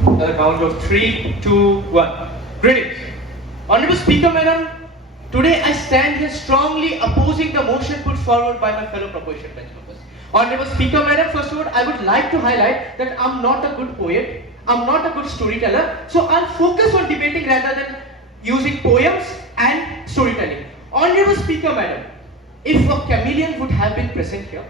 At the count of 3, 2, 1. Greetings. Honorable Speaker Madam, today I stand here strongly opposing the motion put forward by my fellow proposition bench members. Honorable Speaker Madam, first of all, I would like to highlight that I'm not a good poet, I'm not a good storyteller, so I'll focus on debating rather than using poems and storytelling. Honorable Speaker Madam, if a chameleon would have been present here,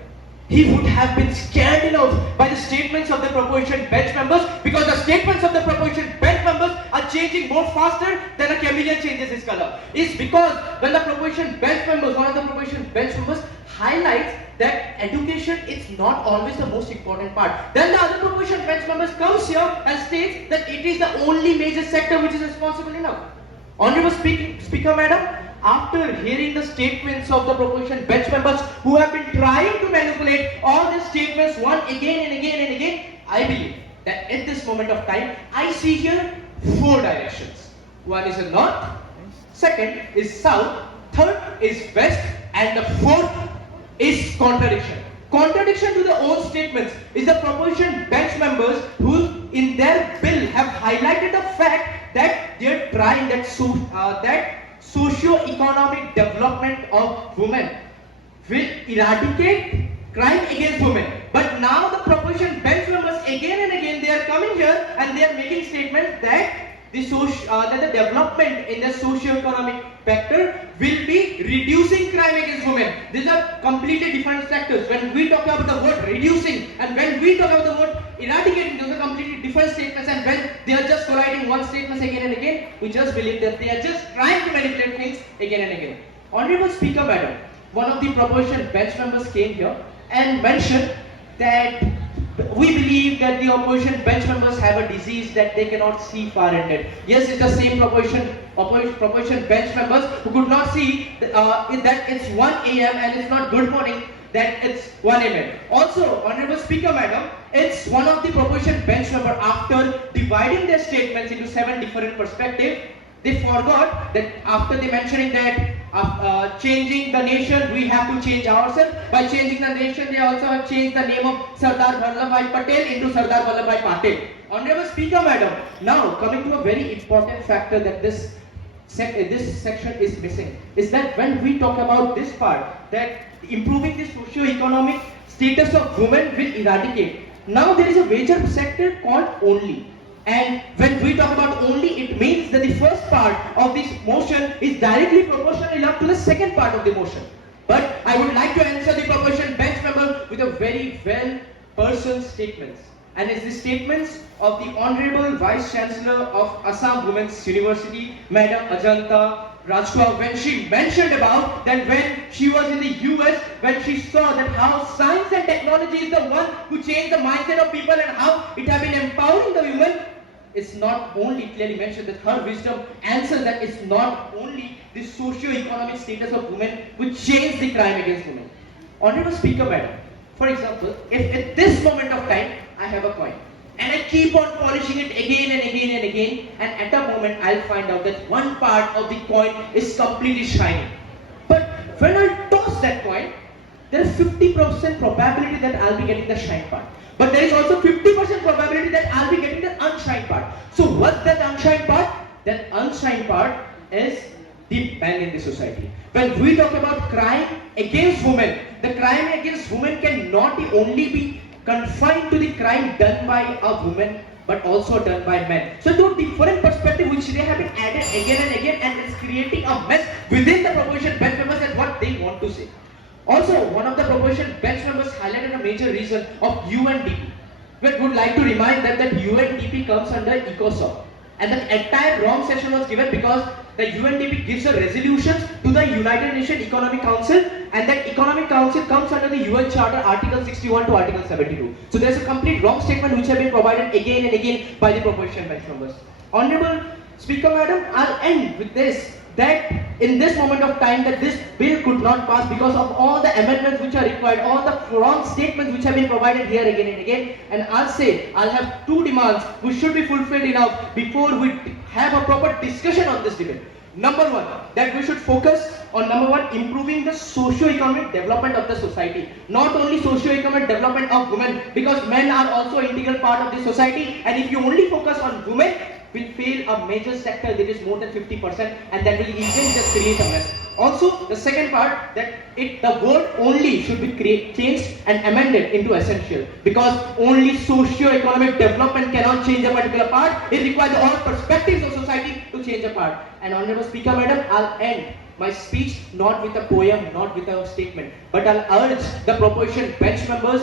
he would have been scared enough by the statements of the proposition bench members, because the statements of the proposition bench members are changing more faster than a chameleon changes his color. It's because when the proposition bench members, one of the proposition bench members highlights that education is not always the most important part, then the other proposition bench members comes here and states that it is the only major sector which is responsible enough. Honorable Speaker Madam, after hearing the statements of the proposition bench members who have been trying to manipulate all the statements one again and again and again, I believe that at this moment of time, I see here 4 directions. One is the north, second is south, third is west, and the fourth is contradiction. Contradiction to the own statements is the proposition bench members who in their bill have highlighted the fact that they are trying that socio-economic development of women will eradicate crime against women. But now the proposition bench members again and again they are coming here and they are making statements that the development in the socio-economic factor will be reducing crime against women. These are completely different sectors. When we talk about the word reducing and when we talk about the word eradicating, those are completely different statements, and when they are just colliding one statement again and again, we just believe that they are just trying to manipulate things again and again. Honorable Speaker Madam, one of the proposition bench members came here and mentioned that we believe that the opposition bench members have a disease that they cannot see far ahead. Yes, it's the same proposition bench members who could not see that it's 1 a.m. and it's not good morning, that it's 1 a.m. Also, Honorable Speaker Madam, it's one of the proposition bench members, after dividing their statements into 7 different perspectives, they forgot that after they mentioning that changing the nation, we have to change ourselves. By changing the nation, they also have changed the name of Sardar Vallabhbhai Patel into Sardar Vallabhbhai Patel. Honorable Speaker Madam, now coming to a very important factor that this section is missing, is that when we talk about this part, that improving the socio-economic status of women will eradicate. Now there is a major sector called only. And when we talk about only, it means that the first part of this motion is directly proportional enough to the second part of the motion. But I would like to answer the proposition bench member with a very well-personed statements. And it's the statements of the Honorable Vice Chancellor of Assam Women's University, Madam Ajanta Rajkaur, when she mentioned about that when she was in the US, when she saw that how science and technology is the one who changed the mindset of people and how it has been empowering the women. It's not only clearly mentioned that her wisdom answers that it's not only the socio-economic status of women which change the crime against women. Honorable Speaker Madam, for example, if at this moment of time I have a coin and I keep on polishing it again and again and again, and at a moment I'll find out that one part of the coin is completely shiny. But when I toss that coin, there is 50% probability that I'll be getting the shine part. But there is also 50% probability that I'll be getting the unshine part. So what's that unshine part? That unshine part is the man in the society. When we talk about crime against women, the crime against women cannot only be confined to the crime done by a woman, but also done by men. So two different perspectives which they have been added again and again, and it's creating a mess within the proposition bench members and what they want to say. Also, one of the proposition bench members highlighted a major reason of UNDP. We would like to remind them that UNDP comes under ECOSOC. And the entire wrong session was given because the UNDP gives a resolution to the United Nations Economic Council, and that Economic Council comes under the UN Charter Article 61 to Article 72. So there's a complete wrong statement which have been provided again and again by the proposition bench members. Honorable Speaker Madam, I'll end with this, that in this moment of time that this bill could not pass because of all the amendments which are required, all the wrong statements which have been provided here again and again. And I'll have 2 demands which should be fulfilled enough before we have a proper discussion on this debate. Number one, that we should focus on number one, improving the socio-economic development of the society. Not only socio-economic development of women, because men are also an integral part of the society. And if you only focus on women, will fail a major sector that is more than 50%, and that will even just create a mess. Also, the second part, that the word only should be changed and amended into essential, because only socio-economic development cannot change a particular part. It requires all perspectives of society to change a part. And Honorable Speaker Madam, I'll end my speech not with a poem, not with a statement, but I'll urge the proposition bench members